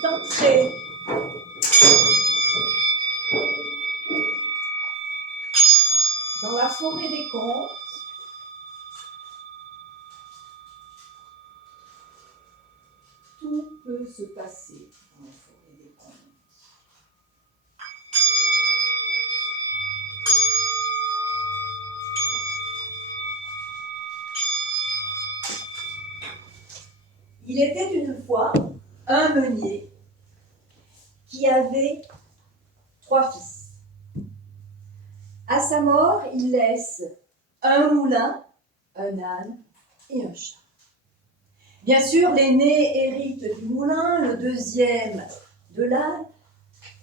est entré. Dans la forêt des contes, tout peut se passer dans la forêt des contes. Il était une fois un meunier qui avait 3 fils. À sa mort, il laisse un moulin, un âne et un chat. Bien sûr, l'aîné hérite du moulin, le deuxième de l'âne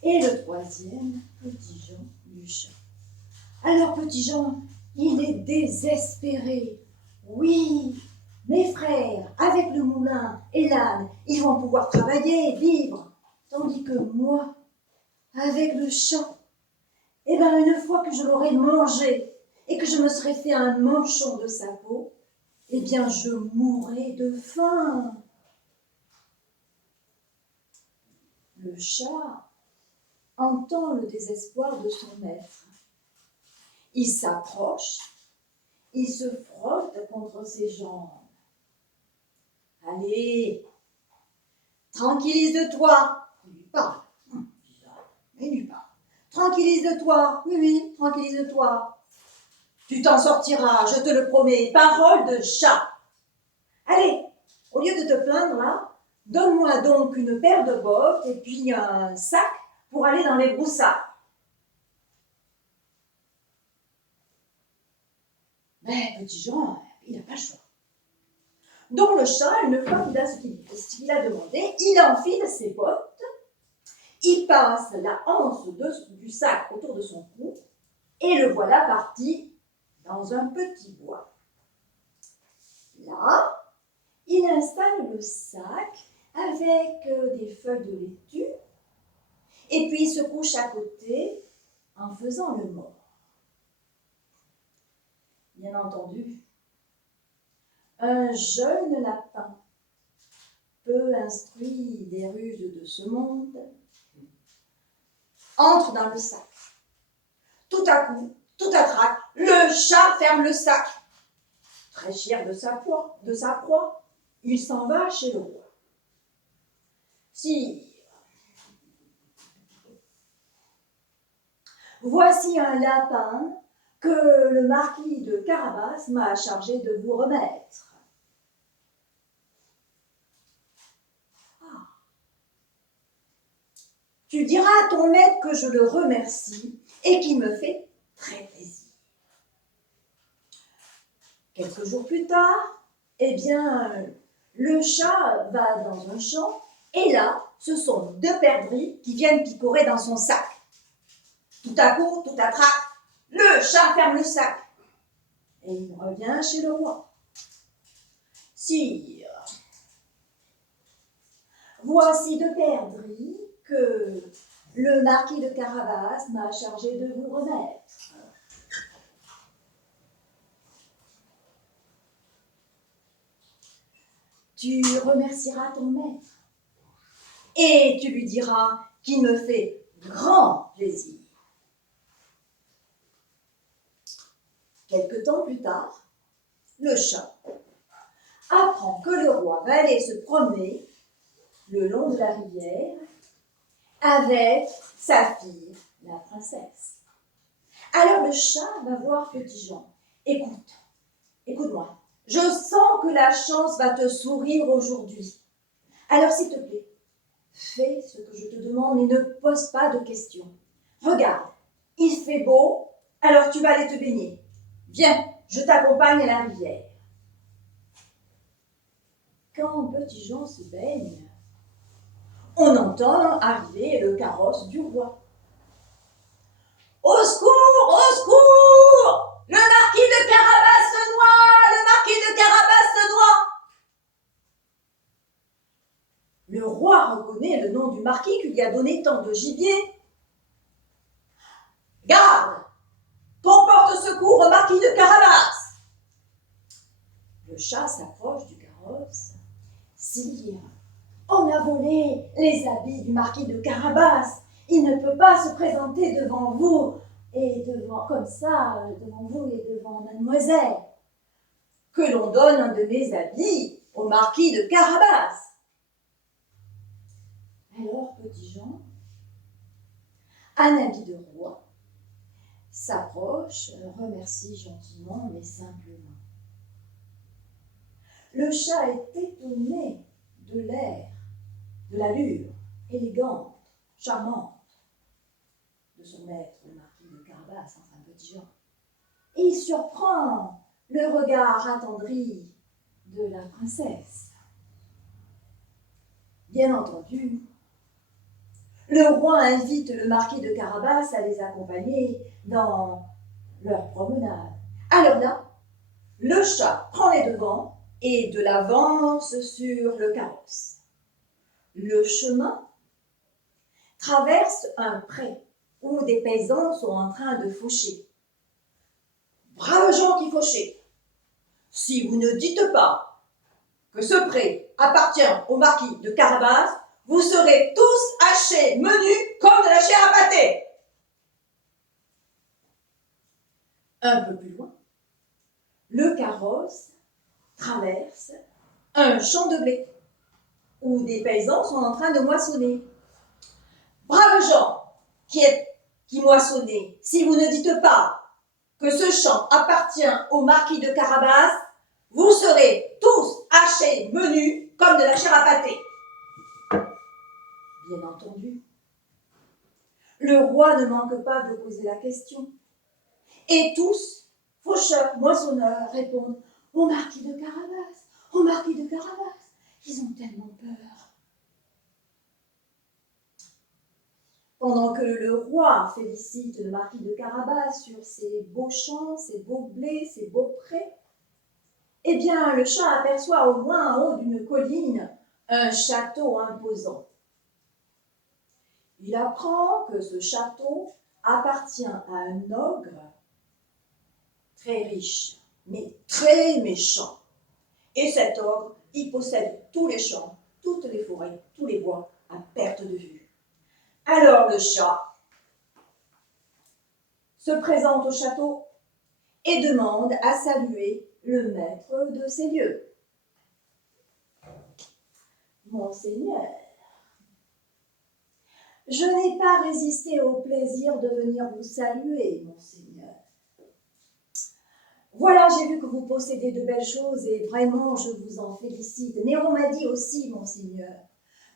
et le troisième, Petit Jean, du chat. Alors Petit Jean, il est désespéré. Oui, mes frères, avec le moulin et l'âne, ils vont pouvoir travailler et vivre. Tandis que moi, avec le chat, eh bien, une fois que je l'aurai mangé et que je me serai fait un manchon de sa peau, eh bien, je mourrai de faim. Le chat entend le désespoir de son maître. Il s'approche, il se frotte contre ses jambes. Allez, tranquillise-toi. Il lui parle. Il lui parle. Tranquillise-toi. Oui, oui, tranquillise-toi. Tu t'en sortiras, je te le promets. Parole de chat. Allez, au lieu de te plaindre là, donne-moi donc une paire de bottes et puis un sac pour aller dans les broussailles. Mais Petit Jean, il n'a pas le choix. Donc le chat, une fois qu'il a ce qu'il a demandé, il enfile ses bottes, il passe la anse du sac autour de son cou et le voilà parti dans un petit bois. Là, il installe le sac avec des feuilles de laitue et puis il se couche à côté en faisant le mort. Bien entendu, un jeune lapin, peu instruit des ruses de ce monde, entre dans le sac. Tout à coup, tout à trac, le chat ferme le sac. Très fier de sa proie, il s'en va chez le roi. Sire, voici un lapin que le marquis de Carabas m'a chargé de vous remettre. Ah. Tu diras à ton maître que je le remercie et qu'il me fait très plaisir. Quelques jours plus tard, eh bien, le chat va dans un champ et là, ce sont 2 perdrix qui viennent picorer dans son sac. Tout à coup, tout à trac, le chat ferme le sac et il revient chez le roi. Sire, voici 2 perdrix que le marquis de Carabas m'a chargé de vous remettre. Tu remercieras ton maître et tu lui diras qu'il me fait grand plaisir. Quelque temps plus tard, le chat apprend que le roi va aller se promener le long de la rivière avec sa fille, la princesse. Alors le chat va voir Petit Jean. Écoute-moi. Je sens que la chance va te sourire aujourd'hui. Alors s'il te plaît, fais ce que je te demande et ne pose pas de questions. Regarde, il fait beau, alors tu vas aller te baigner. Viens, je t'accompagne à la rivière. Quand Petit Jean se baigne, on entend arriver le carrosse du roi. Au secours, au secours! Le marquis de Carabas se noie! Le marquis de Carabas se noie! Le roi reconnaît le nom du marquis qui lui a donné tant de gibier. Garde! Qu'on porte secours au marquis de Carabas! Le chat s'approche du carrosse. Sire, On a volé les habits du marquis de Carabas. Il ne peut pas se présenter devant vous et comme ça, devant vous et devant mademoiselle. Que l'on donne un de mes habits au marquis de Carabas. Alors, petit Jean, un habit de roi, s'approche, remercie gentiment mais simplement. Le chat est étonné de l'air, de l'allure élégante, charmante de son maître, le marquis de Carabas, enfin petit Jean. Il surprend le regard attendri de la princesse. Bien entendu, le roi invite le marquis de Carabas à les accompagner dans leur promenade. Alors là, le chat prend les devants et de l'avance sur le carrosse. Le chemin traverse un pré où des paysans sont en train de faucher. Braves gens qui fauchez, si vous ne dites pas que ce pré appartient au marquis de Carabas, vous serez tous hachés, menus comme de la chair à pâté. Un peu plus loin, le carrosse traverse un champ de blé où des paysans sont en train de moissonner. Braves gens qui moissonnez, si vous ne dites pas que ce champ appartient au marquis de Carabas, vous serez tous hachés, menus comme de la chair à pâté. Bien entendu, le roi ne manque pas de poser la question. Et tous, faucheurs, moissonneurs, répondent « Au marquis de Carabas, au marquis de Carabas !» Ils ont tellement peur. Pendant que le roi félicite le marquis de Carabas sur ses beaux champs, ses beaux blés, ses beaux prés, eh bien, le chat aperçoit au loin, en haut d'une colline, un château imposant. Il apprend que ce château appartient à un ogre très riche, mais très méchant. Et cet ogre, il possède tous les champs, toutes les forêts, tous les bois, à perte de vue. Alors le chat se présente au château et demande à saluer le maître de ces lieux. Monseigneur, je n'ai pas résisté au plaisir de venir vous saluer, monseigneur. Voilà, j'ai vu que vous possédez de belles choses et vraiment, je vous en félicite. Mais on m'a dit aussi, monseigneur,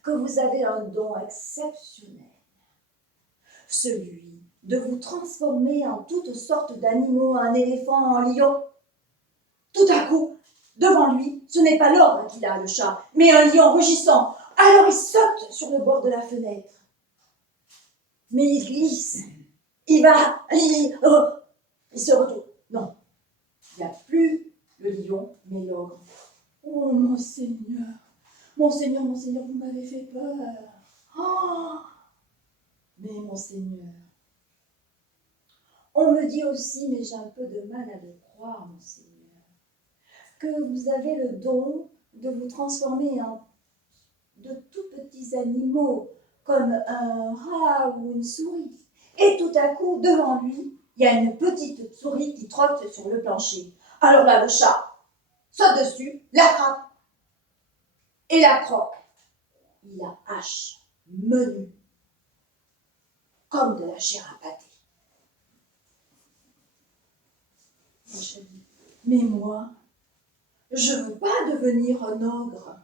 que vous avez un don exceptionnel. Celui de vous transformer en toutes sortes d'animaux, un éléphant, un lion. Tout à coup, devant lui, ce n'est pas l'ogre qu'il a, le chat, mais un lion rugissant. Alors il saute sur le bord de la fenêtre. Mais il glisse, il se retourne. Non, il n'y a plus le lion, mais l'ogre. Oh, monseigneur, monseigneur, monseigneur, vous m'avez fait peur. Oh, mais monseigneur, on me dit aussi, mais j'ai un peu de mal à le croire, monseigneur, que vous avez le don de vous transformer en de tout petits animaux, comme un rat ou une souris. Et tout à coup, devant lui, il y a une petite souris qui trotte sur le plancher. Alors là, le chat saute dessus, l'attrape et la croque. Il la hache, menue, comme de la chair à pâté. Mais moi, je ne veux pas devenir un ogre.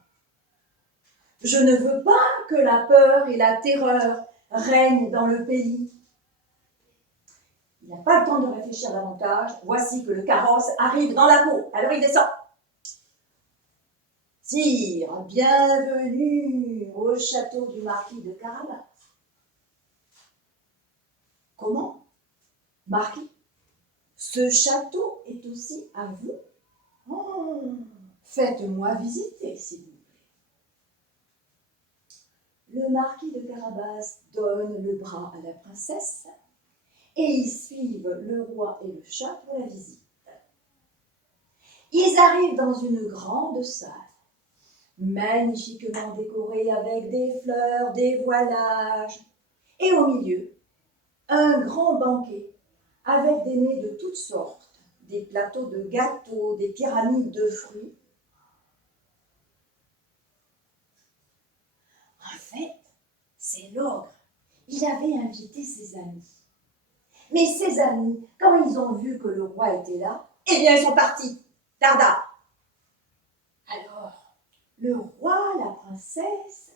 Je ne veux pas que la peur et la terreur règnent dans le pays. Il n'a pas le temps de réfléchir davantage. Voici que le carrosse arrive dans la cour. Alors il descend. Sire, bienvenue au château du marquis de Carabas. Comment? Marquis, ce château est aussi à vous? Oh, faites-moi visiter, s'il vous plaît. Le marquis de Carabas donne le bras à la princesse et ils suivent le roi et le chat pour la visite. Ils arrivent dans une grande salle magnifiquement décoré avec des fleurs, des voilages. Et au milieu, un grand banquet avec des mets de toutes sortes, des plateaux de gâteaux, des pyramides de fruits. En fait, c'est l'ogre. Il avait invité ses amis. Mais ses amis, quand ils ont vu que le roi était là, eh bien, ils sont partis. Tarda. Alors, le roi, la princesse,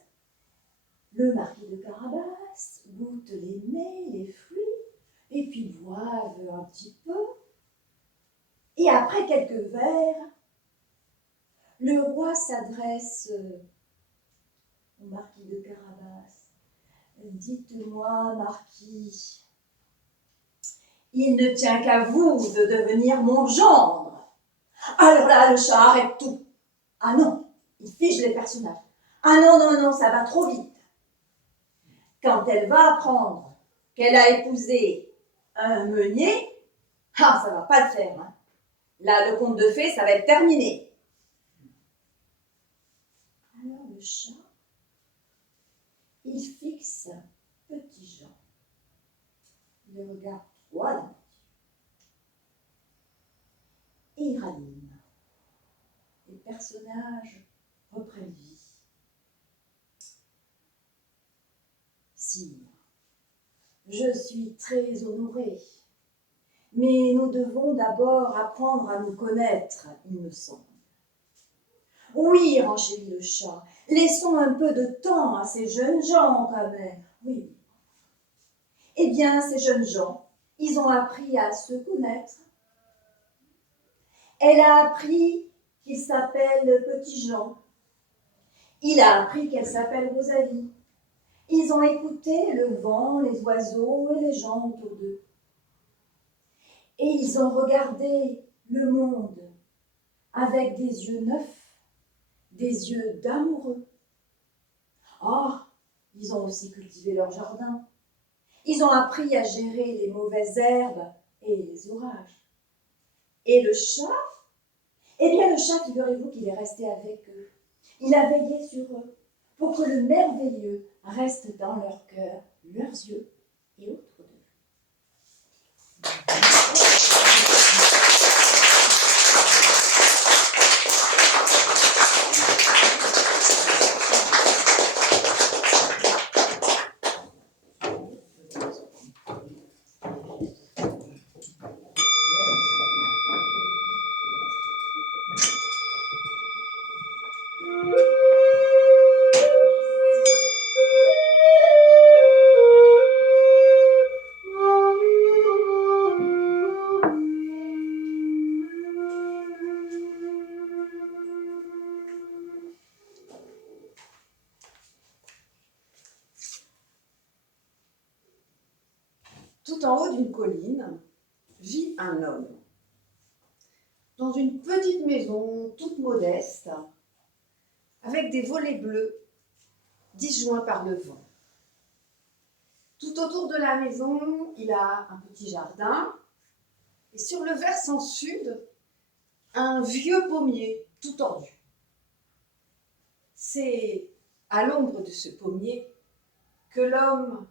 le marquis de Carabas goûtent les mets, les fruits, et puis boivent un petit peu. Et après quelques verres, le roi s'adresse au marquis de Carabas. Dites-moi, marquis, il ne tient qu'à vous de devenir mon gendre. Alors là, le chat arrête tout. Ah non, il fige les personnages. Ah non, non, non, ça va trop vite. Quand elle va apprendre qu'elle a épousé un meunier, ah, ça va pas le faire. Hein. Là, le conte de fées, ça va être terminé. Alors le chat, il fixe Petit Jean. Il le regarde droit dans les yeux. Et il ranime. Les personnages reprennent vie. Sire, je suis très honorée, mais nous devons d'abord apprendre à nous connaître, il me semble. Oui, renchérit le chat, laissons un peu de temps à ces jeunes gens quand même. Oui. Eh bien, ces jeunes gens, ils ont appris à se connaître. Elle a appris qu'il s'appelle Petit Jean. Il a appris qu'elle s'appelle Rosalie. Ils ont écouté le vent, les oiseaux et les gens autour d'eux. Et ils ont regardé le monde avec des yeux neufs, des yeux d'amoureux. Ah, ils ont aussi cultivé leur jardin. Ils ont appris à gérer les mauvaises herbes et les orages. Et le chat, eh bien le chat, figurez-vous qu'il est resté avec eux. Il a veillé sur eux pour que le merveilleux reste dans leur cœur, leurs yeux et autour d'eux. Tout en haut d'une colline vit un homme, dans une petite maison toute modeste, avec des volets bleus disjoints par le vent. Tout autour de la maison, il a un petit jardin, et sur le versant sud, un vieux pommier tout tordu. C'est à l'ombre de ce pommier que l'homme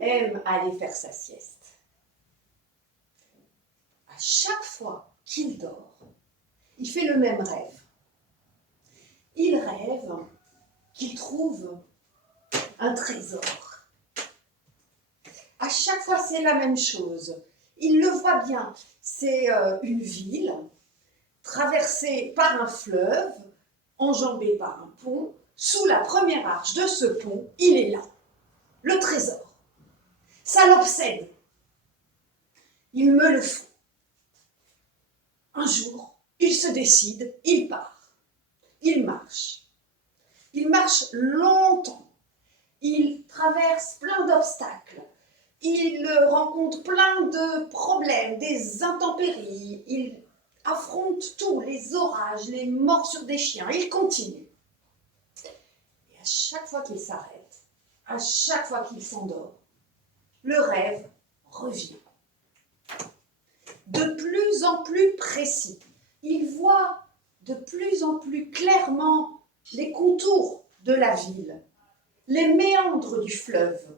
aime aller faire sa sieste. À chaque fois qu'il dort, il fait le même rêve. Il rêve qu'il trouve un trésor. À chaque fois, c'est la même chose. Il le voit bien. C'est une ville traversée par un fleuve, enjambée par un pont. Sous la première arche de ce pont, il est là, le trésor. Ça l'obsède. Il me le faut. Un jour, il se décide, il part. Il marche. Il marche longtemps. Il traverse plein d'obstacles. Il rencontre plein de problèmes, des intempéries. Il affronte tout, les orages, les morsures des chiens. Il continue. Et à chaque fois qu'il s'arrête, à chaque fois qu'il s'endort, le rêve revient. De plus en plus précis. Il voit de plus en plus clairement les contours de la ville, les méandres du fleuve.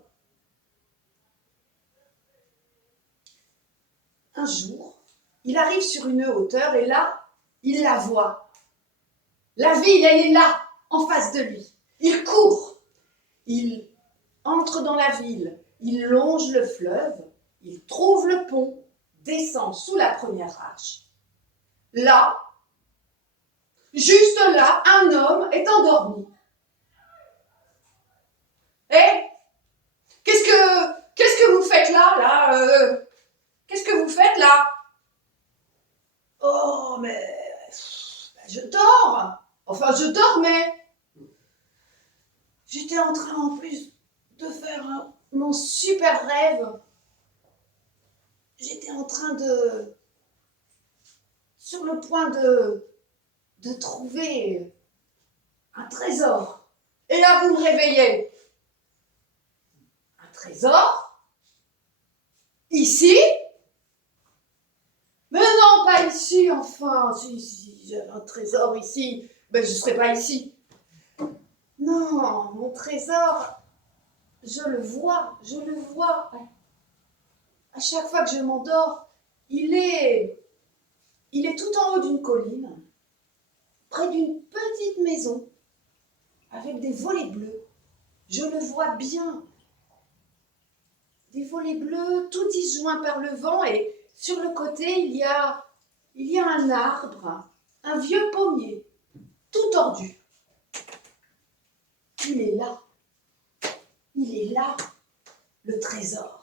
Un jour, il arrive sur une hauteur et là, il la voit. La ville, elle est là, en face de lui. Il court, il entre dans la ville, il longe le fleuve, il trouve le pont, descend sous la première arche. Là, juste là, un homme est endormi. Eh, qu'est-ce que vous faites là, qu'est-ce que vous faites là? Oh, mais je dors. Enfin, je dormais. J'étais en train en plus de faire mon super rêve. J'étais en train sur le point de trouver un trésor. Et là, vous me réveillez. Un trésor? Ici? Mais non, pas ici, enfin. Si j'avais un trésor ici, ben je ne serais pas ici. Non, mon trésor, je le vois. À chaque fois que je m'endors, il est tout en haut d'une colline, près d'une petite maison, avec des volets bleus. Je le vois bien. Des volets bleus, tout disjoints par le vent, et sur le côté, il y a un arbre, un vieux pommier, tout tordu. Il est là, le trésor.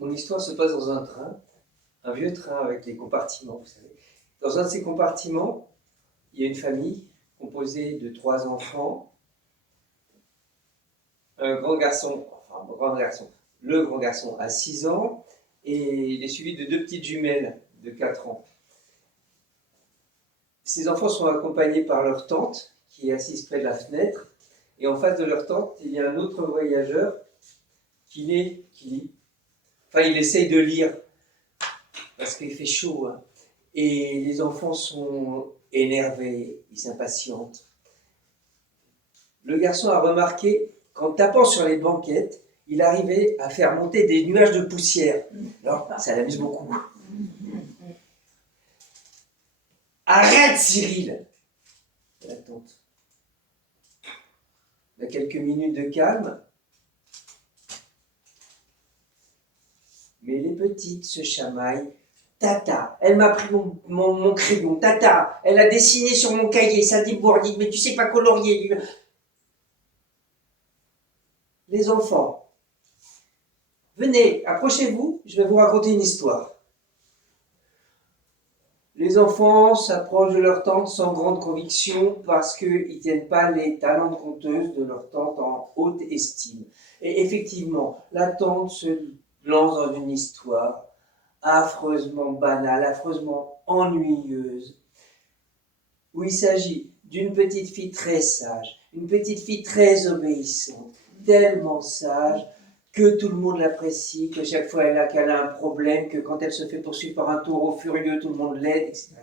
Mon histoire se passe dans un train, un vieux train avec des compartiments, vous savez. Dans un de ces compartiments, il y a une famille composée de 3 enfants, un grand garçon, le grand garçon a 6 ans, et il est suivi de 2 petites jumelles de 4 ans. Ces enfants sont accompagnés par leur tante, qui est assise près de la fenêtre, et en face de leur tante, il y a un autre voyageur qui lit. Enfin, il essaye de lire, parce qu'il fait chaud, hein. Et les enfants sont énervés, ils s'impatientent. Le garçon a remarqué qu'en tapant sur les banquettes, il arrivait à faire monter des nuages de poussière. Alors, ça l'amuse beaucoup. Arrête, Cyril! La tante. Il y a quelques minutes de calme. Mais les petites se chamaillent. Tata, elle m'a pris mon crayon. Tata, elle a dessiné sur mon cahier, ça débourdit, mais tu sais pas colorier. Les enfants, venez, approchez-vous, je vais vous raconter une histoire. Les enfants s'approchent de leur tante sans grande conviction parce qu'ils ne tiennent pas les talents de conteuse de leur tante en haute estime. Et effectivement, la tante se lance dans une histoire affreusement banale, affreusement ennuyeuse, où il s'agit d'une petite fille très sage, une petite fille très obéissante, tellement sage que tout le monde l'apprécie, que chaque fois qu'elle a un problème, que quand elle se fait poursuivre par un taureau furieux, tout le monde l'aide, etc.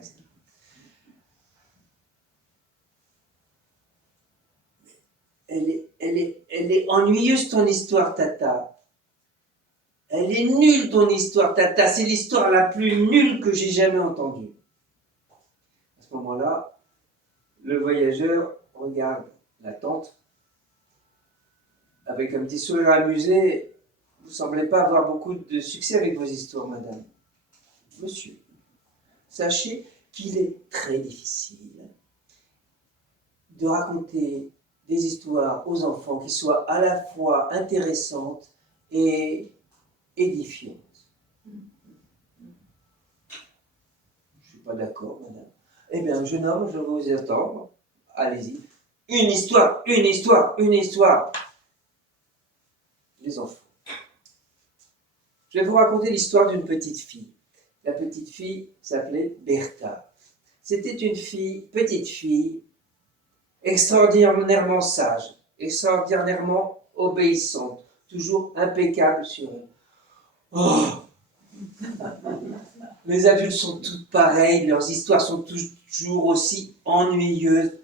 Elle est ennuyeuse ton histoire, Tata. Elle est nulle ton histoire, Tata. C'est l'histoire la plus nulle que j'ai jamais entendue. À ce moment-là, le voyageur regarde la tante avec un petit sourire amusé. Vous ne semblez pas avoir beaucoup de succès avec vos histoires, madame. Monsieur, sachez qu'il est très difficile de raconter des histoires aux enfants qui soient à la fois intéressantes et édifiantes. Je ne suis pas d'accord, madame. Eh bien, jeune homme, je vais vous attendre. Allez-y. Une histoire, une histoire, une histoire. Les enfants. Je vais vous raconter l'histoire d'une petite fille. La petite fille s'appelait Bertha. C'était une petite fille, extraordinairement sage, extraordinairement obéissante, toujours impeccable sur elle. Oh, les adultes sont toutes pareilles, leurs histoires sont toujours aussi ennuyeuses.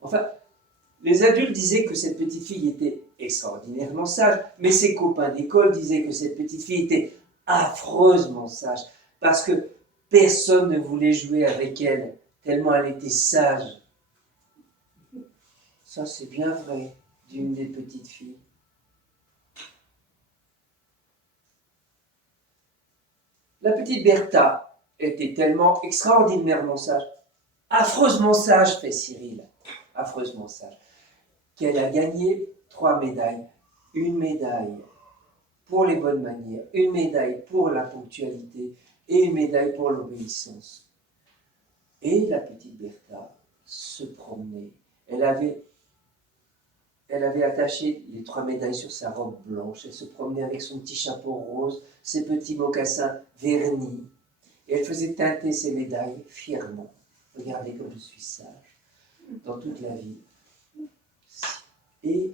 Enfin, les adultes disaient que cette petite fille était extraordinairement sage, mais ses copains d'école disaient que cette petite fille était affreusement sage, parce que personne ne voulait jouer avec elle, tellement elle était sage. Ça, c'est bien vrai d'une des petites filles. La petite Bertha était tellement extraordinairement sage, affreusement sage, fait Cyril, affreusement sage, qu'elle a gagné 3 médailles. Une médaille pour les bonnes manières, une médaille pour la ponctualité et une médaille pour l'obéissance. Et la petite Bertha se promenait. Elle avait attaché les 3 médailles sur sa robe blanche. Elle se promenait avec son petit chapeau rose, ses petits mocassins vernis. Et elle faisait teinter ses médailles fièrement. Regardez comme je suis sage dans toute la vie. Et, il ne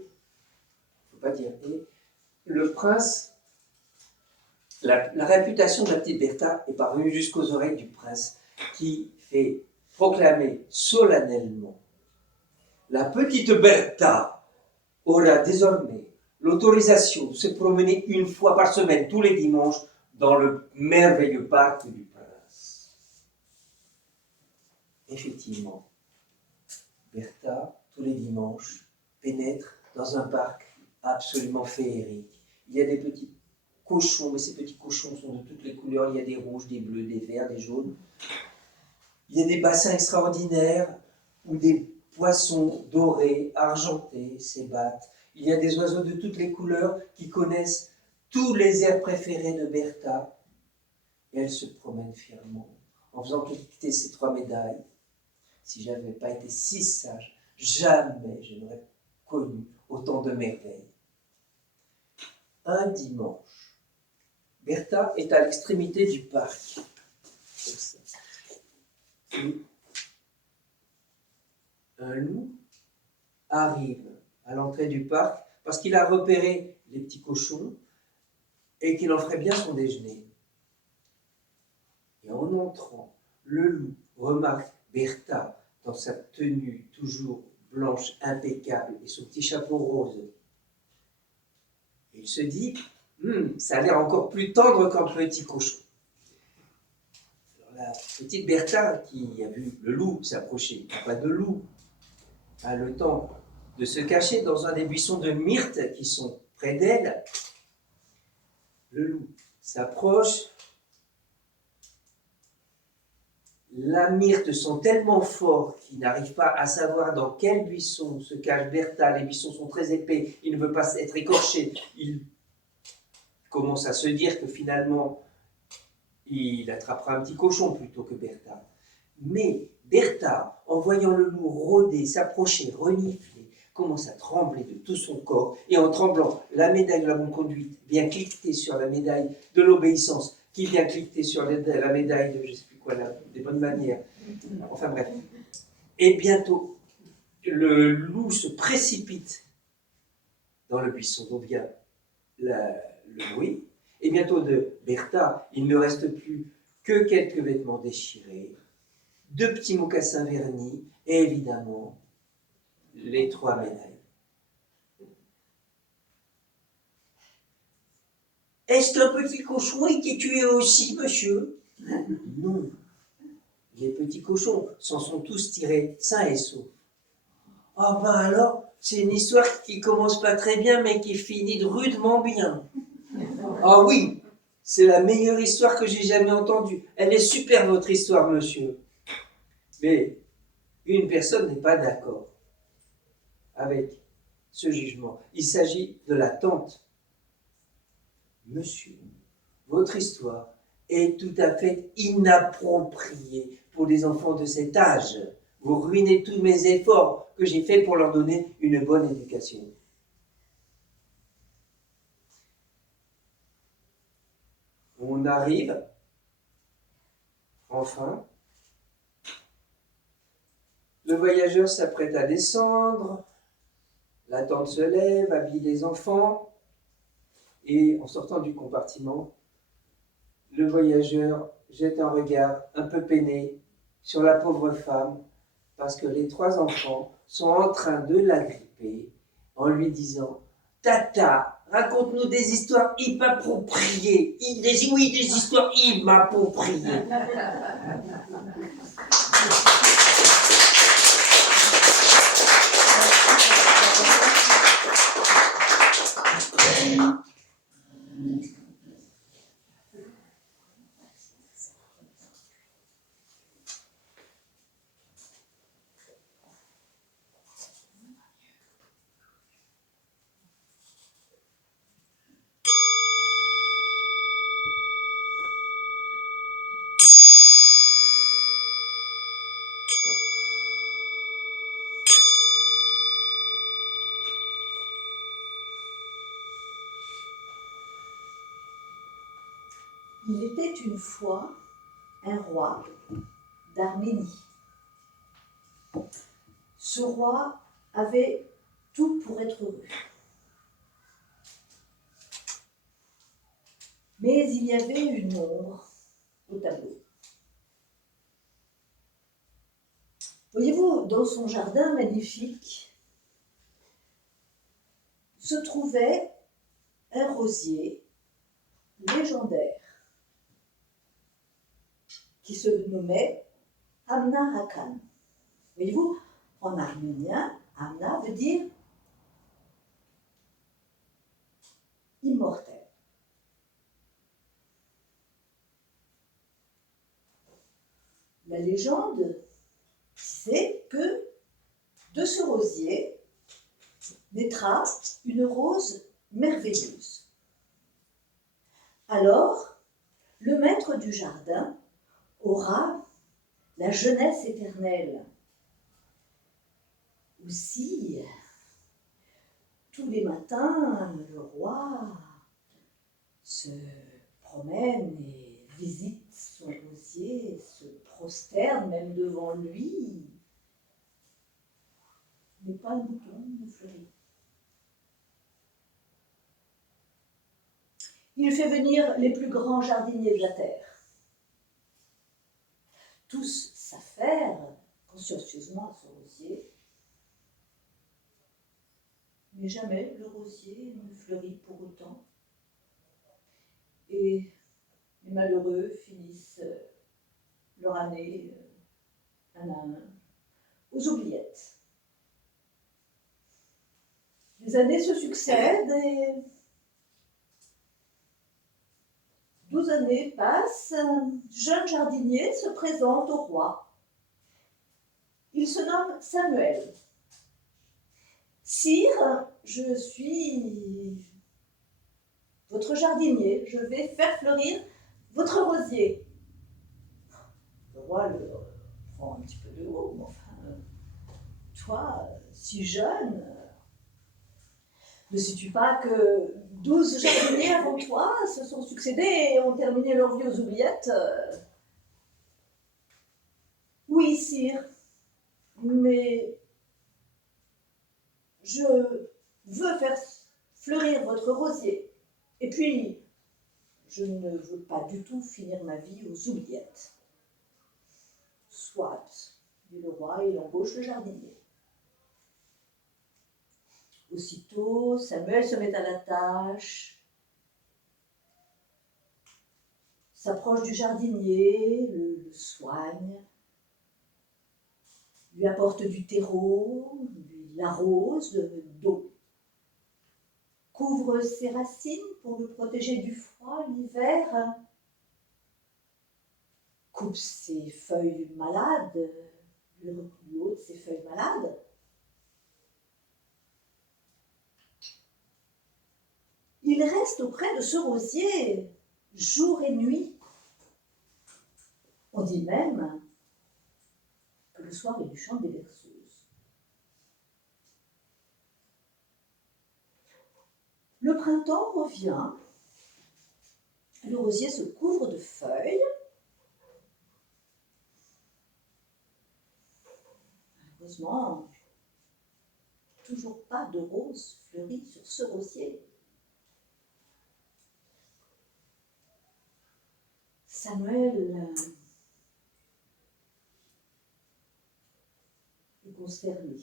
faut pas dire et, le prince, la réputation de la petite Bertha est parvenue jusqu'aux oreilles du prince qui fait proclamer solennellement: la petite Bertha aura désormais l'autorisation de se promener 1 fois par semaine, tous les dimanches, dans le merveilleux parc du prince. Effectivement, Bertha, tous les dimanches, pénètre dans un parc absolument féerique. Il y a des petits cochons, mais ces petits cochons sont de toutes les couleurs. Il y a des rouges, des bleus, des verts, des jaunes. Il y a des bassins extraordinaires où des poissons dorés, argentés s'ébattent. Il y a des oiseaux de toutes les couleurs qui connaissent tous les airs préférés de Bertha. Et elle se promène fièrement en faisant cliqueter ces 3 médailles. Si je n'avais pas été si sage, jamais je n'aurais connu autant de merveilles. Un dimanche, Bertha est à l'extrémité du parc. Et un loup arrive à l'entrée du parc parce qu'il a repéré les petits cochons et qu'il en ferait bien son déjeuner. Et en entrant, le loup remarque Bertha dans sa tenue toujours blanche, impeccable, et son petit chapeau rose. Et il se dit, ça a l'air encore plus tendre qu'un petit cochon. Alors la petite Bertha, qui a vu le loup s'approcher, pas de loup, a le temps de se cacher dans un des buissons de myrte qui sont près d'elle. Le loup s'approche. La myrte sont tellement forts qu'il n'arrive pas à savoir dans quel buisson se cache Bertha. Les buissons sont très épais, il ne veut pas être écorché. Il commence à se dire que finalement, il attrapera un petit cochon plutôt que Bertha. Mais Bertha, en voyant le loup rôder, s'approcher, renifler, commence à trembler de tout son corps. Et en tremblant, la médaille de la bonne conduite vient cliqueter sur la médaille de l'obéissance, qui vient cliqueter sur la médaille de, je ne sais plus quoi, des bonnes manières. Enfin bref. Et bientôt, le loup se précipite dans le buisson d'où vient le bruit. Et bientôt de Bertha, il ne reste plus que quelques vêtements déchirés, 2 petits mocassins vernis et évidemment les 3 médailles. Est-ce qu'un petit cochon a été tué aussi, monsieur? Non. Les petits cochons s'en sont tous tirés sains et saufs. Ah ben alors, C'est une histoire qui commence pas très bien, mais qui finit rudement bien. Ah oui, c'est la meilleure histoire que j'ai jamais entendue. Elle est super, votre histoire, monsieur. Mais une personne n'est pas d'accord avec ce jugement. Il s'agit de la tante. Monsieur, votre histoire est tout à fait inappropriée pour des enfants de cet âge. Vous ruinez tous mes efforts que j'ai faits pour leur donner une bonne éducation. On arrive, enfin. Le voyageur s'apprête à descendre. La tante se lève, habille les enfants. Et en sortant du compartiment, le voyageur jette un regard un peu peiné sur la pauvre femme parce que les 3 enfants sont en train de l'agripper en lui disant « Tata, raconte-nous des histoires inappropriées. Oui, des histoires inappropriées. » Il était une fois un roi d'Arménie. Ce roi avait tout pour être heureux. Mais il y avait une ombre au tableau. Voyez-vous, dans son jardin magnifique se trouvait un rosier légendaire qui se nommait Amna Hakan. Voyez-vous, en arménien, Amna veut dire immortel. La légende disait que de ce rosier naîtra une rose merveilleuse. Alors, le maître du jardin aura la jeunesse éternelle. Aussi, tous les matins, le roi se promène et visite son rosier, se prosterne même devant lui. Mais pas un bouton ne fleurit. Il fait venir les plus grands jardiniers de la terre. Tous s'affairent consciencieusement à son rosier, mais jamais le rosier ne fleurit pour autant. Et les malheureux finissent leur année un à un aux oubliettes. Les années se succèdent et 12 années passent. Un jeune jardinier se présente au roi. Il se nomme Samuel. Sire, je suis votre jardinier. Je vais faire fleurir votre rosier. Le roi le prend un petit peu de haut. Mais enfin, toi, si jeune, ne sais-tu pas que 12 jardiniers avant toi se sont succédés et ont terminé leur vie aux oubliettes? Oui, sire, mais je veux faire fleurir votre rosier. Et puis, je ne veux pas du tout finir ma vie aux oubliettes. Soit, dit le roi, il embauche le jardinier. Aussitôt, Samuel se met à la tâche, s'approche du jardinier, le soigne, lui apporte du terreau, lui l'arrose d'eau, couvre ses racines pour le protéger du froid l'hiver, coupe ses feuilles malades, le haut de ses feuilles malades. Il reste auprès de ce rosier jour et nuit. On dit même que le soir il lui chante des berceuses. Le printemps revient, le rosier se couvre de feuilles. Malheureusement, toujours pas de roses fleuries sur ce rosier. Samuel est consterné.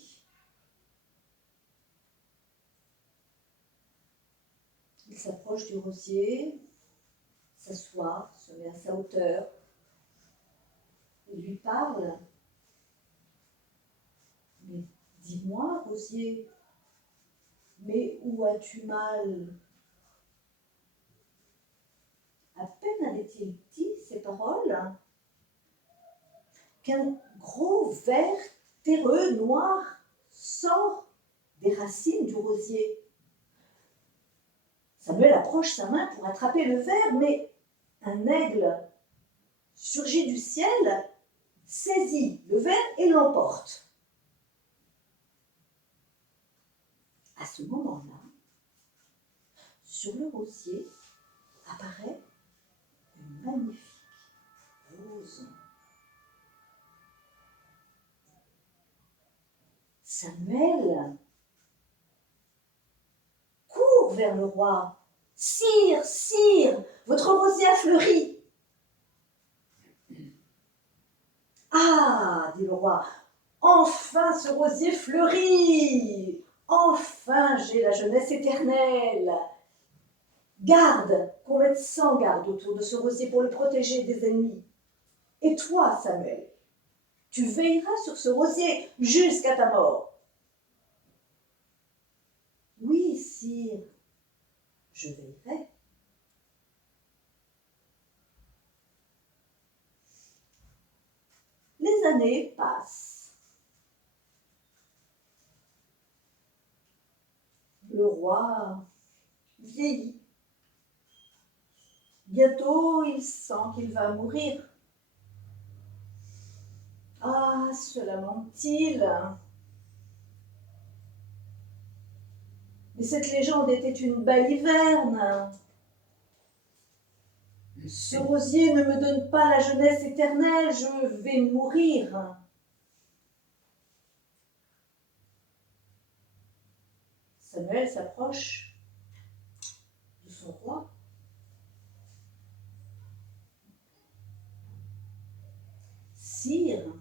Il s'approche du rosier, s'assoit, se met à sa hauteur, et lui parle. Mais dis-moi, rosier, mais où as-tu mal? À peine avait-il dit ces paroles qu'un gros ver terreux, noir, sort des racines du rosier. Samuel approche sa main pour attraper le ver, mais un aigle surgit du ciel, saisit le ver et l'emporte. À ce moment-là, sur le rosier apparaît une magnifique rose. Samuel court vers le roi. « Sire, sire, votre rosier a fleuri !»« Ah, dit le roi, enfin ce rosier fleurit! Enfin j'ai la jeunesse éternelle !» Garde, qu'on mette 100 gardes autour de ce rosier pour le protéger des ennemis. Et toi, Samuel, tu veilleras sur ce rosier jusqu'à ta mort. Oui, sire, je veillerai. Les années passent. Le roi vieillit. Bientôt, il sent qu'il va mourir. Ah, se lamente-t-il. Mais cette légende était une belle hiverne. Ce rosier ne me donne pas la jeunesse éternelle, je vais mourir. Samuel s'approche de son roi. Sire,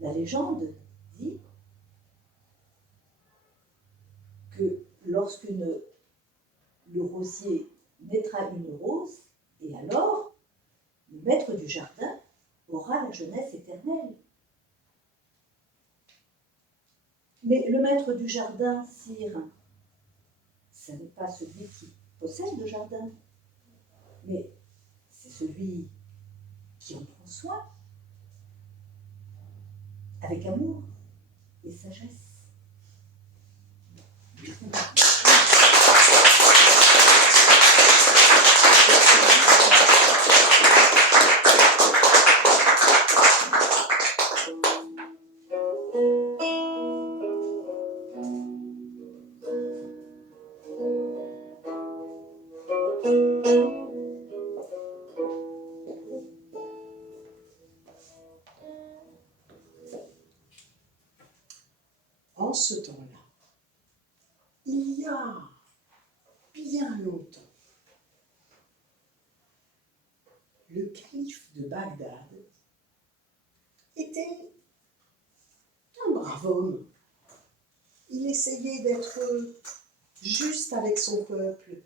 la légende dit que lorsque le rosier naîtra une rose, et alors le maître du jardin aura la jeunesse éternelle. Mais le maître du jardin, sire, ce n'est pas celui qui possède le jardin, mais c'est celui qui en prend soin, avec amour et sagesse. En ce temps-là, il y a bien longtemps, le calife de Bagdad était un brave homme. Il essayait d'être juste avec son peuple.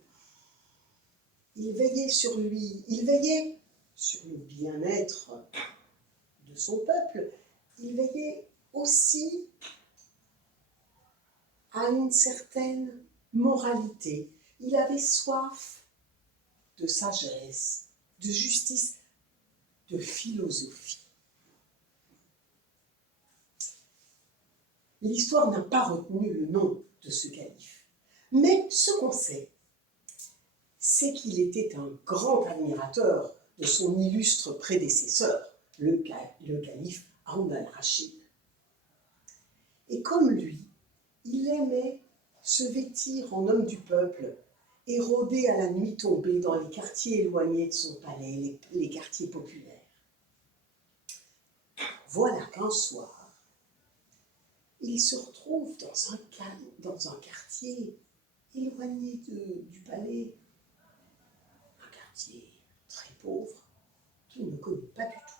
Il veillait sur lui, il veillait sur le bien-être de son peuple. Il veillait aussi à une certaine moralité. Il avait soif de sagesse, de justice, de philosophie. L'histoire n'a pas retenu le nom de ce calife, mais ce qu'on sait, c'est qu'il était un grand admirateur de son illustre prédécesseur, le calife Haroun al-Rachid. Et comme lui, il aimait se vêtir en homme du peuple et rôder à la nuit tombée dans les quartiers éloignés de son palais, les quartiers populaires. Voilà qu'un soir, il se retrouve dans un quartier éloigné du palais, un quartier très pauvre qu'il ne connaît pas du tout.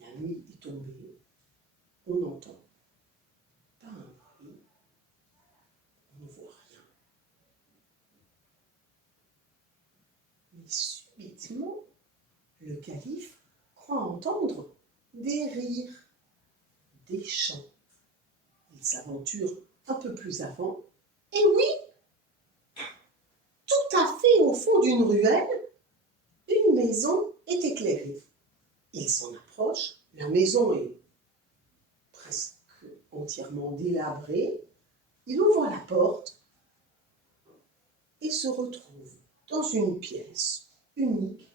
La nuit est tombée, on n'entend pas un bruit, on ne voit rien. Mais subitement, le calife croit entendre des rires, des chants. Il s'aventure un peu plus avant, et oui, tout à fait au fond d'une ruelle, une maison est éclairée. Il s'en approche, la maison est presque entièrement délabrée. Il ouvre la porte et se retrouve dans une pièce unique,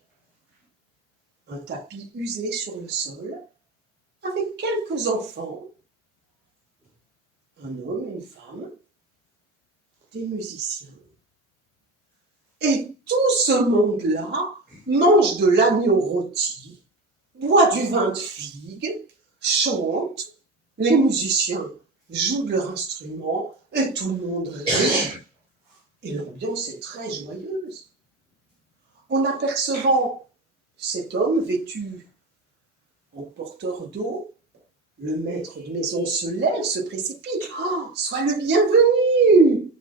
un tapis usé sur le sol, avec quelques enfants, un homme, une femme, des musiciens. Et tout ce monde-là mange de l'agneau rôti, boit du vin de figue, chante, les musiciens jouent de leur instrument et tout le monde rit. Et l'ambiance est très joyeuse. En apercevant cet homme vêtu en porteur d'eau, le maître de maison se lève, se précipite. « Oh, sois le bienvenu!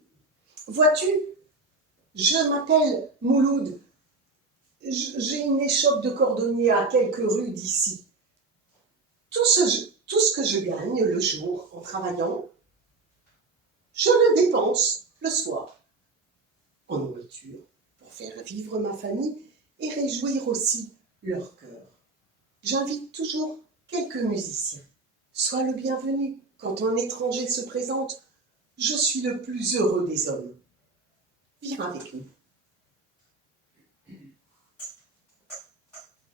Vois-tu, je m'appelle Mouloud. J'ai une échoppe de cordonnier à quelques rues d'ici. Tout ce que je gagne le jour en travaillant, je le dépense le soir en nourriture pour faire vivre ma famille et réjouir aussi leur cœur. J'invite toujours quelques musiciens. Sois le bienvenu. Quand un étranger se présente, je suis le plus heureux des hommes. Viens avec nous. »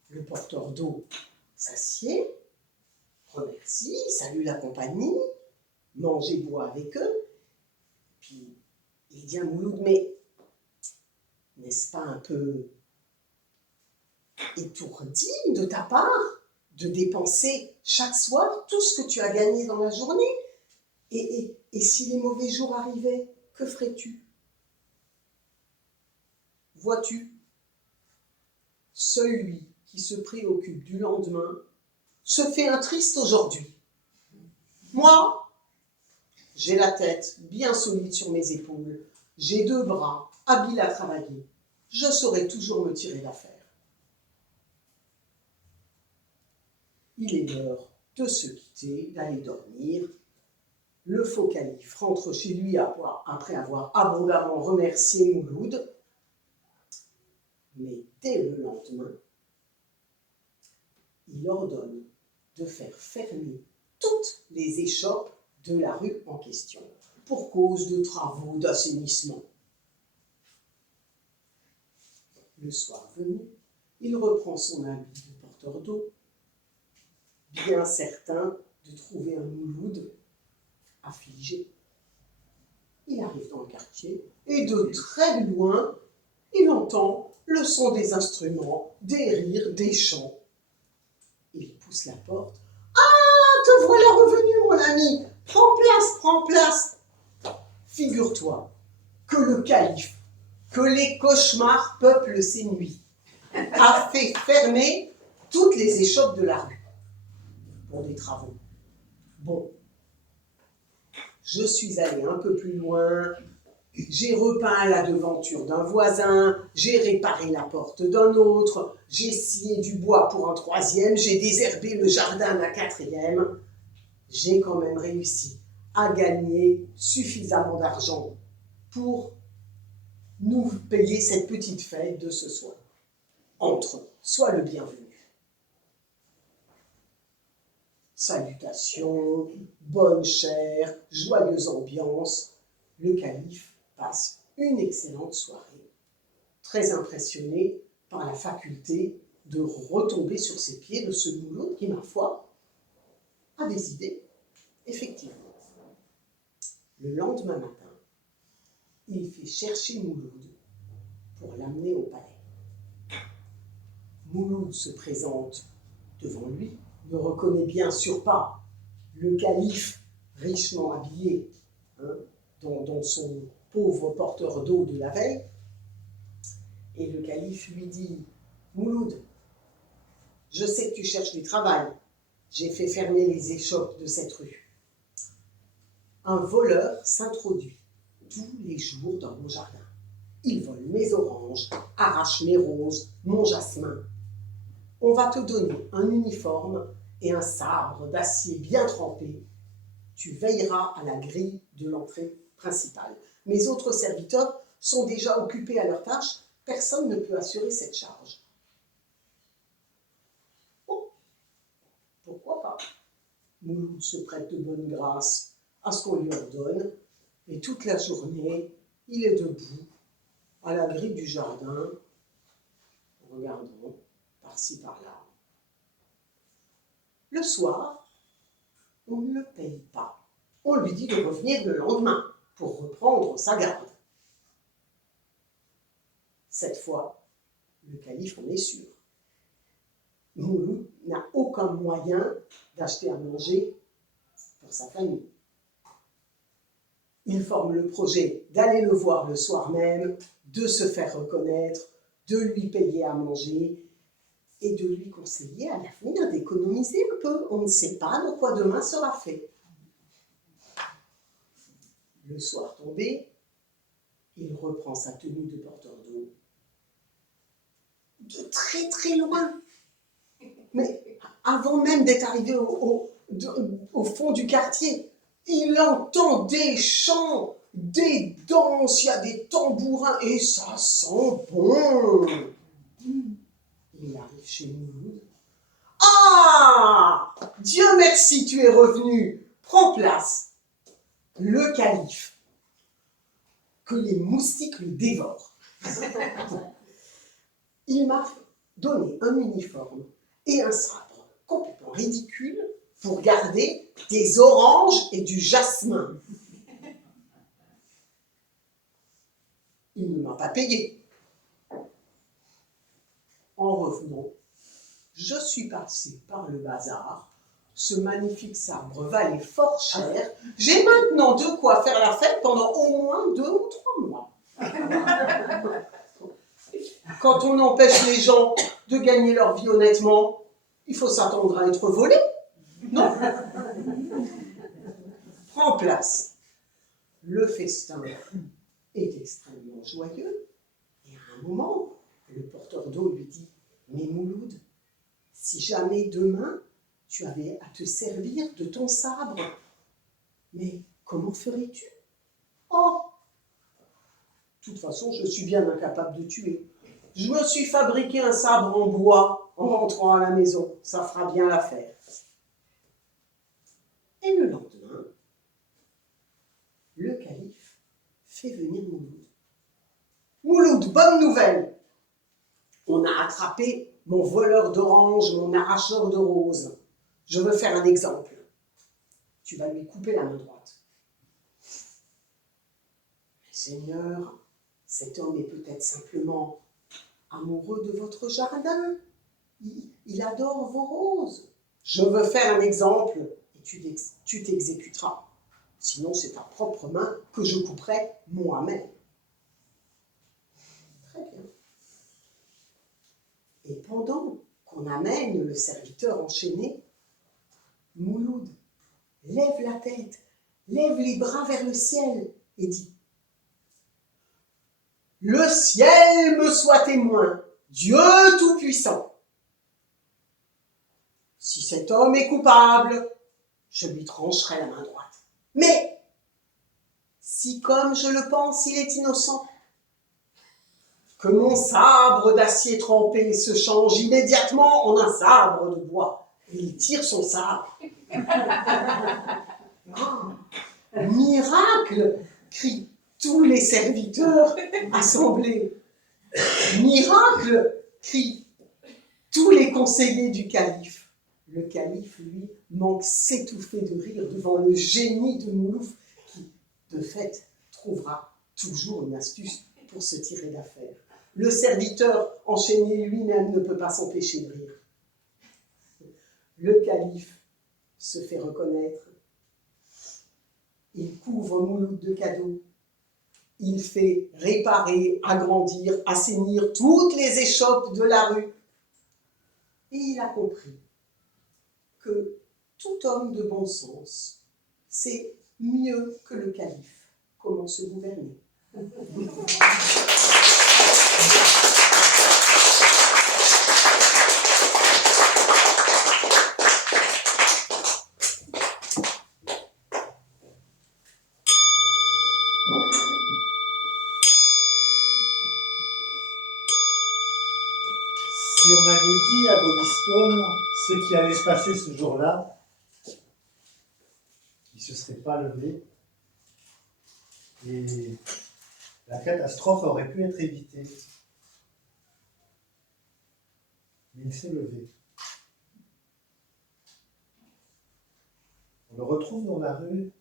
Le porteur d'eau s'assied, remercie, salue la compagnie, mange et boit avec eux. Puis il dit à Mouloud, mais n'est-ce pas un peu étourdi de ta part de dépenser chaque soir tout ce que tu as gagné dans la journée? Et si les mauvais jours arrivaient, que ferais-tu? Vois-tu, celui qui se préoccupe du lendemain se fait un triste aujourd'hui. Moi, j'ai la tête bien solide sur mes épaules, j'ai 2 bras, habiles à travailler. Je saurai toujours me tirer d'affaire. Il est l'heure de se quitter, d'aller dormir. Le faux calife rentre chez lui après avoir abondamment remercié Mouloud. Mais dès le lendemain, il ordonne de faire fermer toutes les échoppes de la rue en question, pour cause de travaux d'assainissement. Le soir venu, il reprend son habit de porteur d'eau, bien certain de trouver un Mouloud affligé. Il arrive dans le quartier et de très loin, il entend le son des instruments, des rires, des chants. Il pousse la porte. « Ah, te voilà revenu, mon ami! Prends place! Figure-toi que le calife, que les cauchemars peuplent ses nuits, a fait fermer toutes les échoppes de la rue pour des travaux. Bon, je suis allé un peu plus loin, j'ai repeint la devanture d'un voisin, j'ai réparé la porte d'un autre, j'ai scié du bois pour un 3e, j'ai désherbé le jardin d'un 4e. j'ai quand même réussi à gagner suffisamment d'argent pour nous payer cette petite fête de ce soir. Entre, sois le bienvenu. Salutations, bonne chère, joyeuse ambiance. Le calife passe une excellente soirée, très impressionné par la faculté de retomber sur ses pieds de ce Mouloud qui, ma foi, a des idées, effectivement. Le lendemain matin, il fait chercher Mouloud pour l'amener au palais. Mouloud se présente devant lui, ne reconnaît bien sûr pas le calife richement habillé, dans son pauvre porteur d'eau de la veille. Et le calife lui dit « Mouloud, je sais que tu cherches du travail. J'ai fait fermer les échoppes de cette rue. Un voleur s'introduit tous les jours dans mon jardin. Il vole mes oranges, arrache mes roses, mon jasmin. On va te donner un uniforme et un sabre d'acier bien trempé. Tu veilleras à la grille de l'entrée principale. Mes autres serviteurs sont déjà occupés à leur tâche. Personne ne peut assurer cette charge. » Oh, pourquoi pas? Mouloud se prête de bonne grâce à ce qu'on lui ordonne, et toute la journée, il est debout à la grille du jardin, regardant par-ci par-là. Le soir, on ne le paye pas. On lui dit de revenir le lendemain pour reprendre sa garde. Cette fois, le calife en est sûr. Mouloud n'a aucun moyen d'acheter à manger pour sa famille. Il forme le projet d'aller le voir le soir même, de se faire reconnaître, de lui payer à manger et de lui conseiller à l'avenir d'économiser un peu. On ne sait pas de quoi demain sera fait. Le soir tombé, il reprend sa tenue de porteur d'eau. De très très loin. Mais avant même d'être arrivé au fond du quartier, il entend des chants, des danses, il y a des tambourins et ça sent bon. Il arrive chez Mouloud. Ah! Dieu merci, tu es revenu. Prends place. Le calife. Que les moustiques le dévorent. Il m'a donné un uniforme et un sabre complètement ridicule pour garder des oranges et du jasmin. Il ne m'a pas payé. En revenant, je suis passé par le bazar. Ce magnifique sabre valait fort cher. J'ai maintenant de quoi faire la fête pendant au moins 2 ou 3 mois. Quand on empêche les gens de gagner leur vie honnêtement, il faut s'attendre à être volé. Non. Prends place. Le festin est extrêmement joyeux. Et à un moment, le porteur d'eau lui dit « Mais Mouloud, si jamais demain, tu avais à te servir de ton sabre, mais comment ferais-tu? Oh, de toute façon, je suis bien incapable de tuer. Je me suis fabriqué un sabre en bois en rentrant à la maison. Ça fera bien l'affaire. » Et le lendemain, le calife fait venir Mouloud. « Mouloud, bonne nouvelle! On a attrapé mon voleur d'oranges, mon arracheur de roses. Je veux faire un exemple. Tu vas lui couper la main droite. » « Mais Seigneur, cet homme est peut-être simplement amoureux de votre jardin. Il adore vos roses. Je veux faire un exemple et tu t'exécuteras. Sinon, c'est ta propre main que je couperai moi-même. » Très bien. Et pendant qu'on amène le serviteur enchaîné, Mouloud lève la tête, lève les bras vers le ciel et dit « Le ciel me soit témoin, Dieu Tout-Puissant. Si cet homme est coupable, je lui trancherai la main droite. Mais, si comme je le pense, il est innocent, que mon sabre d'acier trempé se change immédiatement en un sabre de bois. Et il tire son sabre. Oh, miracle, crient tous les serviteurs assemblés. Miracle, crient tous les conseillers du calife. Le calife, lui, manque s'étouffer de rire devant le génie de Moulouf qui, de fait, trouvera toujours une astuce pour se tirer d'affaire. Le serviteur enchaîné lui-même ne peut pas s'empêcher de rire. Le calife se fait reconnaître. Il couvre Mouloud de cadeaux. Il fait réparer, agrandir, assainir toutes les échoppes de la rue. Et il a compris que tout homme de bon sens sait mieux que le calife comment se gouverner. Si on avait dit à Bobby Stone ce qui allait se passer ce jour-là, il ne se serait pas levé et la catastrophe aurait pu être évitée. Mais il s'est levé. On le retrouve dans la rue,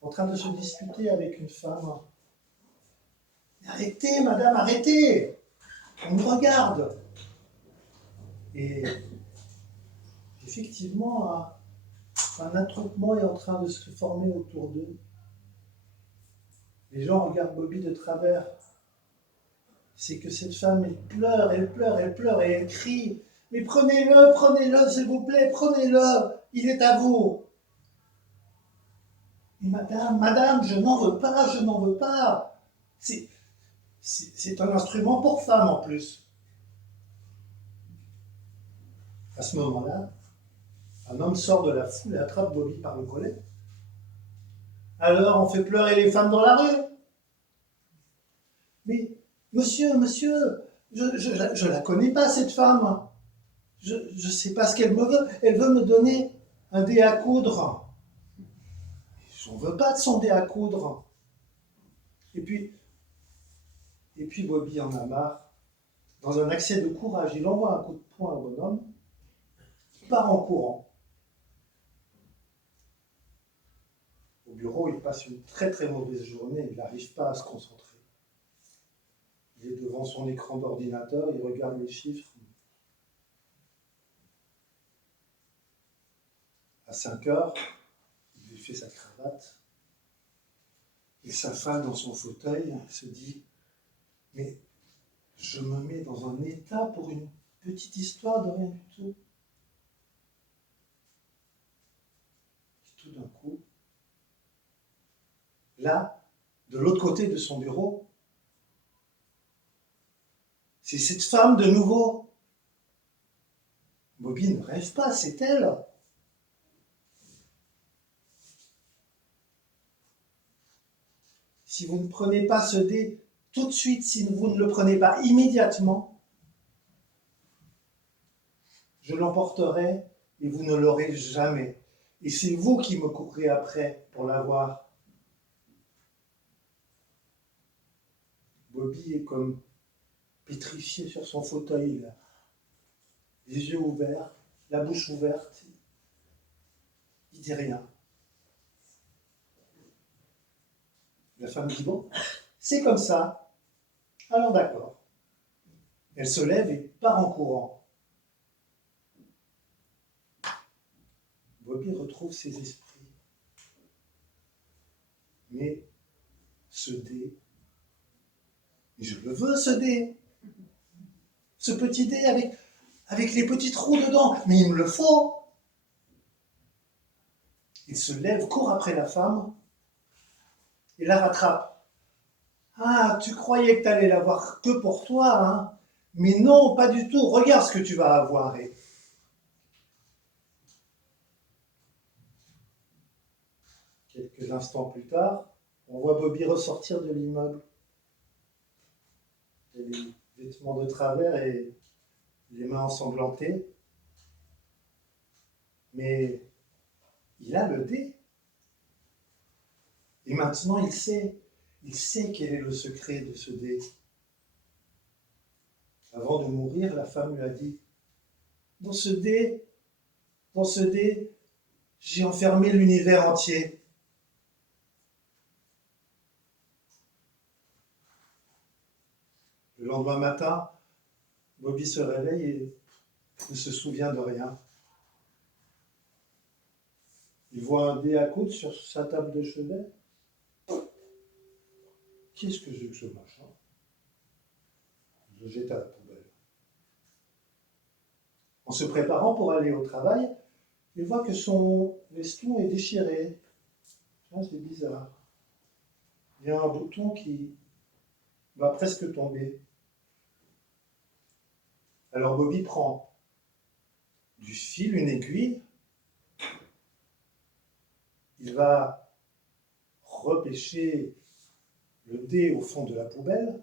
en train de se disputer avec une femme. « Arrêtez, madame, arrêtez! On me regarde !» Et effectivement, un attroupement est en train de se former autour d'eux. Les gens regardent Bobby de travers. C'est que cette femme, elle pleure, elle pleure, elle pleure et elle crie « Mais prenez-le, s'il vous plaît, prenez-le, il est à vous !» « Madame, je n'en veux pas, c'est un instrument pour femme en plus. » À ce moment-là, un homme sort de la foule et attrape Bobby par le collet. « Alors, on fait pleurer les femmes dans la rue ?»« Mais, monsieur, je la connais pas, cette femme. Je sais pas ce qu'elle me veut. Elle veut me donner un dé à coudre. J'en veux pas de son dé à coudre. » Et puis Bobby en a marre. Dans un accès de courage, il envoie un coup de poing au bonhomme. Il part en courant. Au bureau, il passe une très très mauvaise journée. Il n'arrive pas à se concentrer. Il est devant son écran d'ordinateur, il regarde les chiffres. À 5 heures, il lui fait sa cravate. Il s'affale dans son fauteuil, il se dit « Mais je me mets dans un état pour une petite histoire de rien du tout. » Et tout d'un coup, là, de l'autre côté de son bureau, c'est cette femme de nouveau. Bobby ne rêve pas, c'est elle. Si vous ne prenez pas ce dé tout de suite, si vous ne le prenez pas immédiatement, je l'emporterai et vous ne l'aurez jamais. Et c'est vous qui me courrez après pour l'avoir. Bobby est comme pétrifié sur son fauteuil, là. Les yeux ouverts, la bouche ouverte. Il dit rien. La femme dit « Bon, c'est comme ça. Alors d'accord. » Elle se lève et part en courant. Bobby retrouve ses esprits. Mais ce dé, je le veux ce dé. Ce petit dé avec les petits trous dedans. Mais il me le faut. Il se lève, court après la femme et la rattrape. « Ah, tu croyais que tu allais l'avoir que pour toi, hein? Mais non, pas du tout. Regarde ce que tu vas avoir. » Quelques instants plus tard, on voit Bobby ressortir de l'immeuble. Il a les vêtements de travers et les mains ensanglantées. Mais il a le dé. Et maintenant, il sait quel est le secret de ce dé. Avant de mourir, la femme lui a dit, dans ce dé, j'ai enfermé l'univers entier. Le lendemain matin, Bobby se réveille et ne se souvient de rien. Il voit un dé à coudre sur sa table de chevet. Qu'est-ce que c'est que ce machin? Il le jette à la poubelle. En se préparant pour aller au travail, il voit que son veston est déchiré. Tiens, c'est bizarre. Il y a un bouton qui va presque tomber. Alors Bobby prend du fil, une aiguille. Il va repêcher le dé au fond de la poubelle.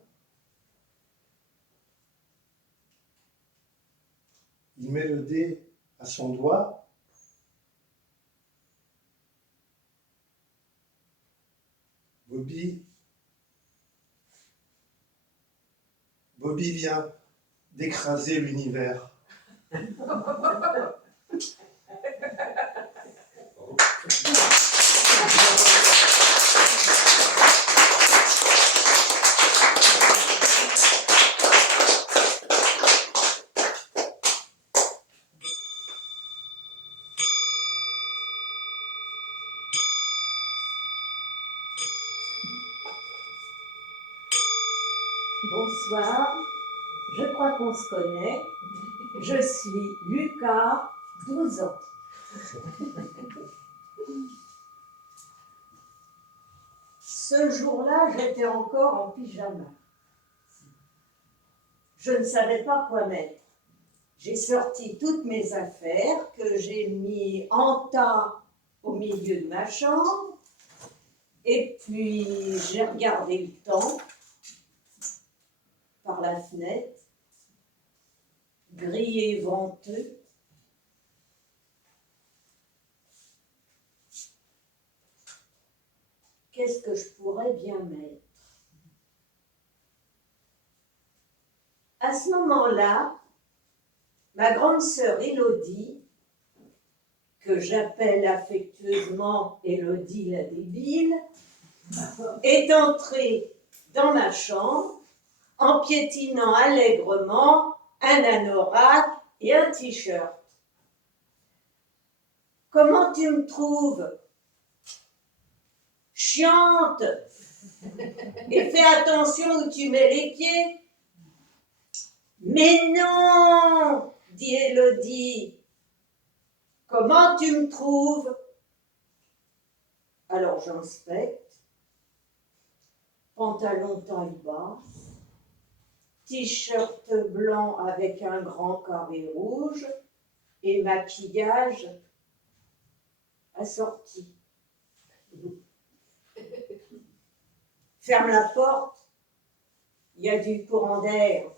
Il met le dé à son doigt. Bobby vient d'écraser l'univers. Bonsoir, je crois qu'on se connaît. Je suis Lucas, 12 ans. Ce jour-là, j'étais encore en pyjama. Je ne savais pas quoi mettre. J'ai sorti toutes mes affaires que j'ai mis en tas au milieu de ma chambre. Et puis, j'ai regardé le temps par la fenêtre, gris et venteux. Qu'est-ce que je pourrais bien mettre? À ce moment-là, ma grande sœur Élodie, que j'appelle affectueusement Élodie la débile, est entrée dans ma chambre en piétinant allègrement un anorak et un t-shirt. « Comment tu me trouves ? Chiante ! Et fais attention où tu mets les pieds. » »« Mais non !» dit Élodie. « Comment tu me trouves ?» Alors j'inspecte. Pantalon taille basse, t-shirt blanc avec un grand carré rouge et maquillage assorti. Ferme la porte, il y a du courant d'air.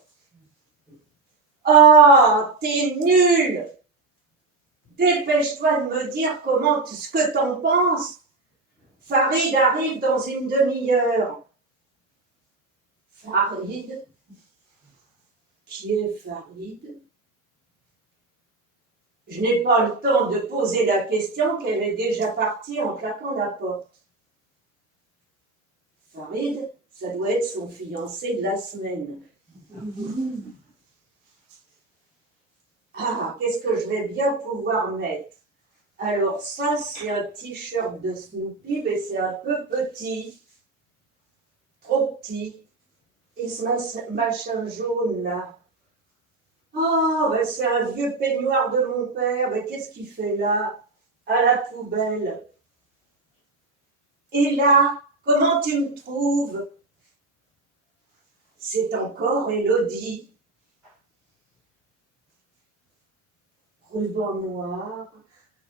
Ah, t'es nul! Dépêche-toi de me dire ce que t'en penses. Farid arrive dans une demi-heure. Farid? Qui est Farid? Je n'ai pas le temps de poser la question qu'elle est déjà partie en claquant la porte. Farid, ça doit être son fiancé de la semaine. Ah, qu'est-ce que je vais bien pouvoir mettre? Alors ça, c'est un t-shirt de Snoopy, mais c'est un peu petit. Trop petit. Et ce machin jaune là. Ah, ben c'est un vieux peignoir de mon père. Mais qu'est-ce qu'il fait là? À la poubelle. Et là, comment tu me trouves? C'est encore Élodie. Ruban noir,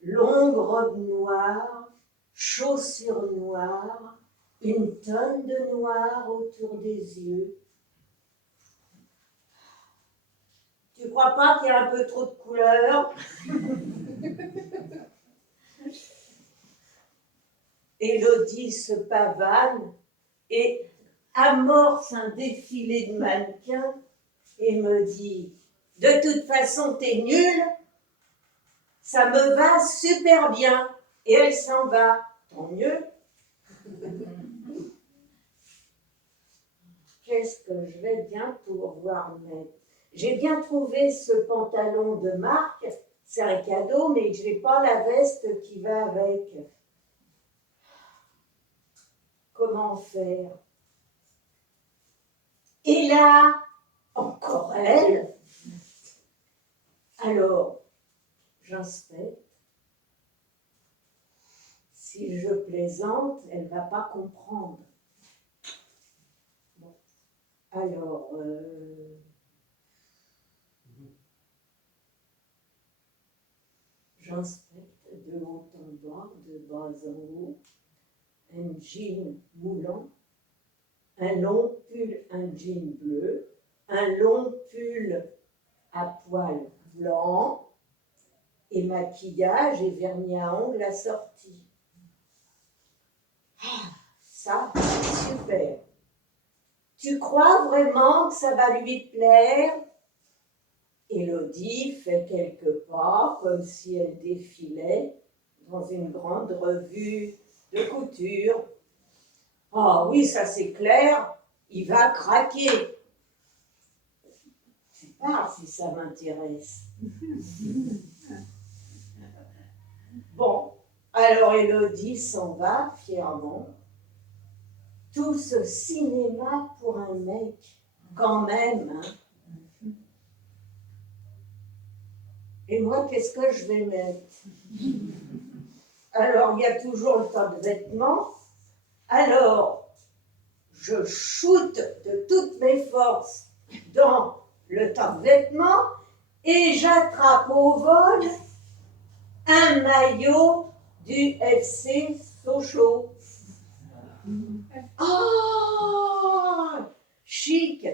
longue robe noire, chaussures noires, une tonne de noir autour des yeux. Tu crois pas qu'il y a un peu trop de couleurs? Élodie se pavane et amorce un défilé de mannequins et me dit « De toute façon, t'es nulle, ça me va super bien. » Et elle s'en va. Tant mieux. Qu'est-ce que je vais bien pouvoir mettre? J'ai bien trouvé ce pantalon de marque, c'est un cadeau, mais je n'ai pas la veste qui va avec. Comment faire? Et là, encore elle. Alors, j'inspecte. Si je plaisante, elle ne va pas comprendre. Bon. Alors, j'inspecte de haut en bas, de bas en haut, un jean moulant, un long pull, un jean bleu, un long pull à poils blancs, et maquillage et vernis à ongles assortis. Ah, ça, c'est super. Tu crois vraiment que ça va lui plaire? Élodie fait quelques pas comme si elle défilait dans une grande revue de couture. Ah oui, ça c'est clair, il va craquer. Tu parles si ça m'intéresse. Bon, alors Élodie s'en va fièrement. Tout ce cinéma pour un mec, quand même. Hein. Et moi, qu'est-ce que je vais mettre? Alors, il y a toujours le tas de vêtements. Alors, je shoote de toutes mes forces dans le tas de vêtements et j'attrape au vol un maillot du FC Sochaux. Oh, chic!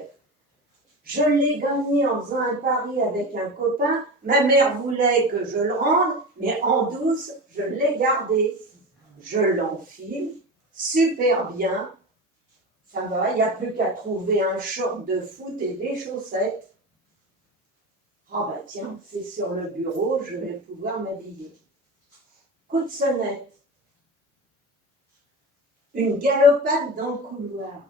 Je l'ai gagné en faisant un pari avec un copain. Ma mère voulait que je le rende, mais en douce, je l'ai gardé. Je l'enfile, super bien. Ça va, il n'y a plus qu'à trouver un short de foot et des chaussettes. Ah bah tiens, c'est sur le bureau, je vais pouvoir m'habiller. Coup de sonnette. Une galopade dans le couloir.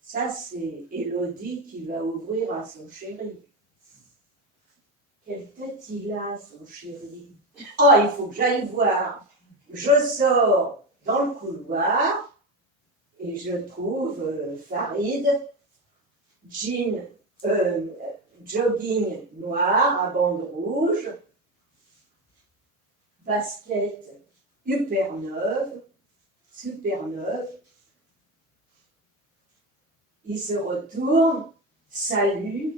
Ça, c'est Élodie qui va ouvrir à son chéri. Quelle tête il a, son chéri? Oh, il faut que j'aille voir. Je sors dans le couloir et je trouve Farid, jean, jogging noir à bandes rouges, basket super neuve. Il se retourne, salut,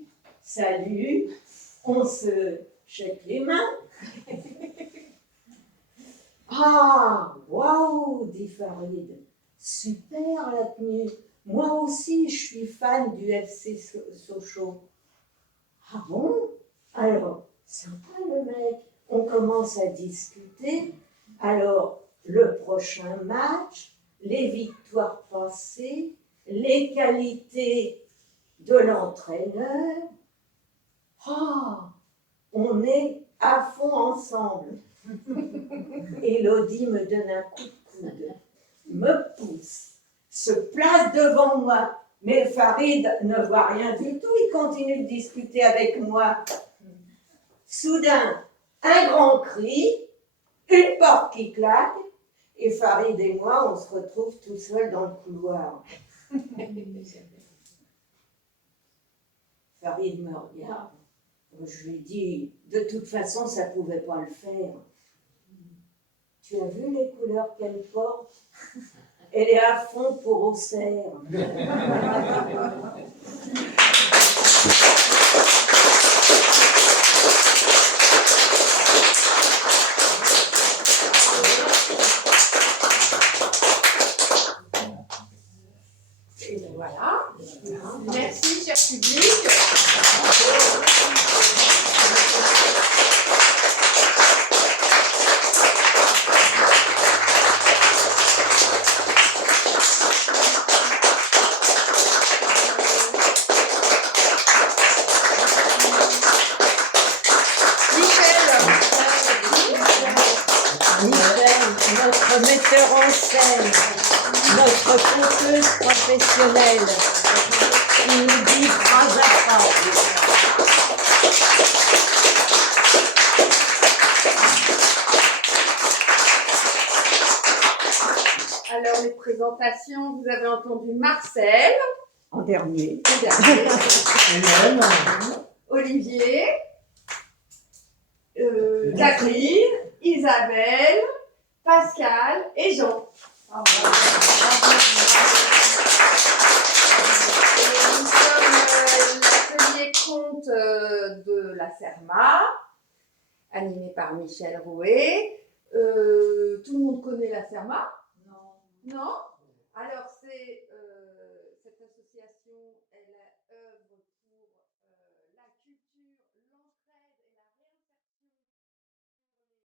on se chèque les mains. Ah, waouh, dit Farid, super la tenue. Moi aussi, je suis fan du FC Sochaux. Ah bon? Alors, sympa le mec. On commence à discuter. Alors, le prochain match, les victoires passées, les qualités de l'entraîneur. Ah, on est à fond ensemble. Élodie me donne un coup de coude, me pousse, se place devant moi. Mais Farid ne voit rien du tout, il continue de discuter avec moi. Soudain, un grand cri, une porte qui claque, et Farid et moi, on se retrouve tout seuls dans le couloir. Farid me regarde. Je lui dis, de toute façon, ça ne pouvait pas le faire. Tu as vu les couleurs qu'elle porte? Elle est à fond pour Auxerre. Voilà. Merci, cher public. Michel, notre metteur en scène, notre conteuse professionnelle, qui nous dit phrase à phrase. Alors, les présentations, vous avez entendu Marcel, En dernier. Hélène, Olivier, Catherine, Isabelle, Pascal et Jean. Et nous sommes l'atelier conte de la CERMA, animé par Michel Rouet. Tout le monde connaît la CERMA? Non. Non? Alors c'est